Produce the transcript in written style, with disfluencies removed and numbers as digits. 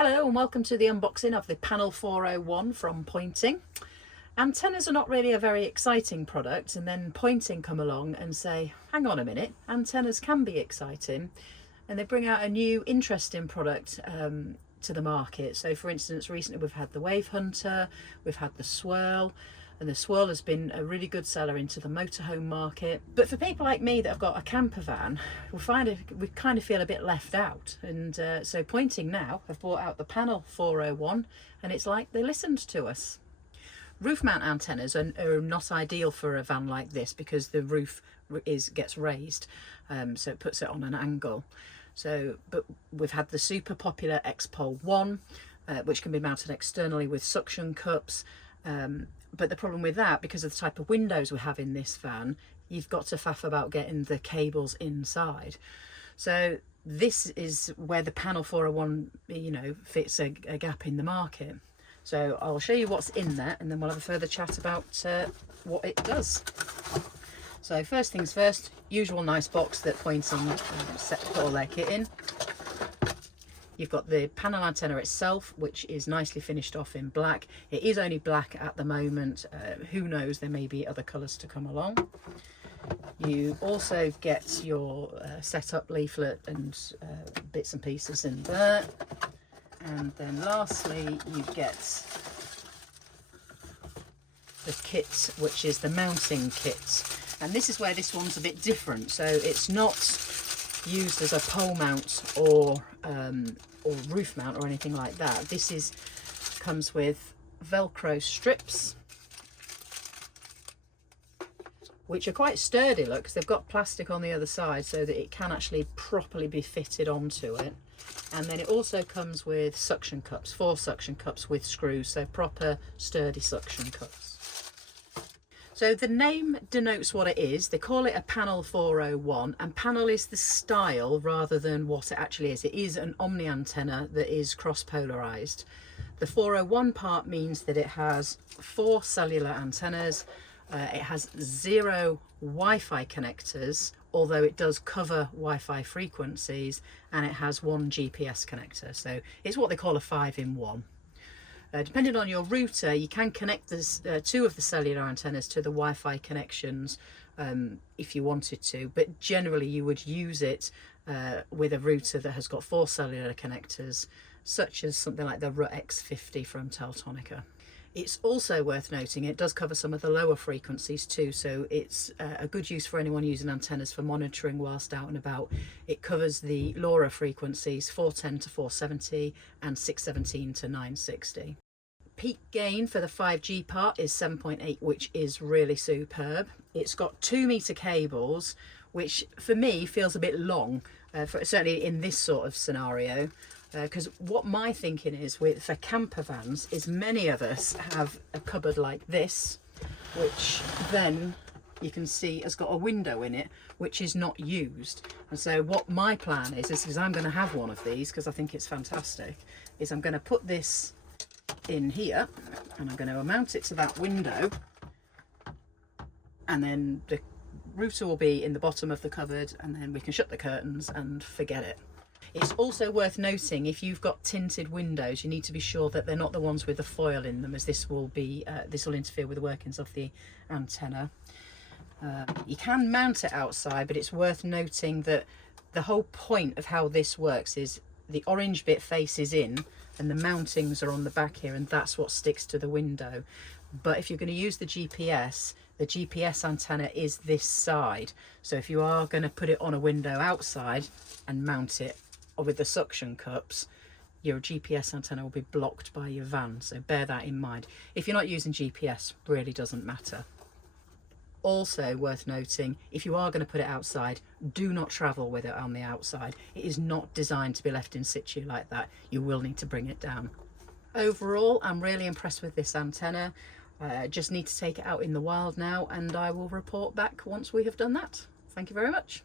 Hello and welcome to the unboxing of the PANL-401 from Poynting. Antennas are not really a very exciting product, and then Poynting come along and say, hang on a minute, antennas can be exciting, and they bring out a new interesting product to the market. So for instance, recently we've had the Wave Hunter, we've had the Swirl, and the Swirl has been a really good seller into the motorhome market. But for people like me that have got a camper van, we kind of feel a bit left out. And so Poynting now have brought out the PANL-401, and it's like they listened to us. Roof mount antennas are not ideal for a van like this because the roof gets raised, so it puts it on an angle. But we've had the super popular X-Pole 1, which can be mounted externally with suction cups. But the problem with that, because of the type of windows we have in this van, you've got to faff about getting the cables inside. So this is where the PANL-401, fits a gap in the market. So I'll show you what's in there, and then we'll have a further chat about what it does. So first things first, usual nice box that Poynting set to put all their kit in. You've got the panel antenna itself, which is nicely finished off in black. It is only black at the moment. Who knows, there may be other colours to come along. You also get your setup leaflet and bits and pieces in there. And then lastly, you get the kit, which is the mounting kit. And this is where this one's a bit different. So it's not used as a pole mount or roof mount or anything like that. This comes with velcro strips, which are quite sturdy, look, because they've got plastic on the other side so that it can actually properly be fitted onto it. And then it also comes with suction cups, 4 suction cups with screws, so proper sturdy suction cups. So the name denotes what it is. They call it a PANL-401, and panel is the style rather than what it actually is. It is an omni antenna that is cross-polarised. The 401 part means that it has 4 cellular antennas. It has 0 Wi-Fi connectors, although it does cover Wi-Fi frequencies, and it has 1 GPS connector. So it's what they call a 5-in-1. Depending on your router, you can connect 2 of the cellular antennas to the Wi-Fi connections if you wanted to, but generally you would use it with a router that has got 4 cellular connectors, such as something like the RUT X50 from Teltonica. It's also worth noting it does cover some of the lower frequencies too, so it's a good use for anyone using antennas for monitoring whilst out and about. It covers the LoRa frequencies 410 to 470 and 617 to 960. Peak gain for the 5G part is 7.8, which is really superb. It's got 2-meter cables, which for me feels a bit long, certainly in this sort of scenario. Because what my thinking is for camper vans is many of us have a cupboard like this, which then you can see has got a window in it which is not used. And so what my plan is I'm going to have one of these because I think it's fantastic, is I'm going to put this in here and I'm going to mount it to that window, and then the router will be in the bottom of the cupboard, and then we can shut the curtains and forget it. It's also worth noting, if you've got tinted windows, you need to be sure that they're not the ones with the foil in them, as this will interfere with the workings of the antenna. You can mount it outside, but it's worth noting that the whole point of how this works is the orange bit faces in and the mountings are on the back here, and that's what sticks to the window. But if you're going to use the GPS antenna is this side. So if you are going to put it on a window outside and mount it with the suction cups, your GPS antenna will be blocked by your van, so bear that in mind. If you're not using GPS, really doesn't matter. Also worth noting, if you are going to put it outside, do not travel with it on the outside. It is not designed to be left in situ like that. You will need to bring it down. Overall, I'm really impressed with this antenna. Just need to take it out in the wild now, and I will report back once we have done that. Thank you very much.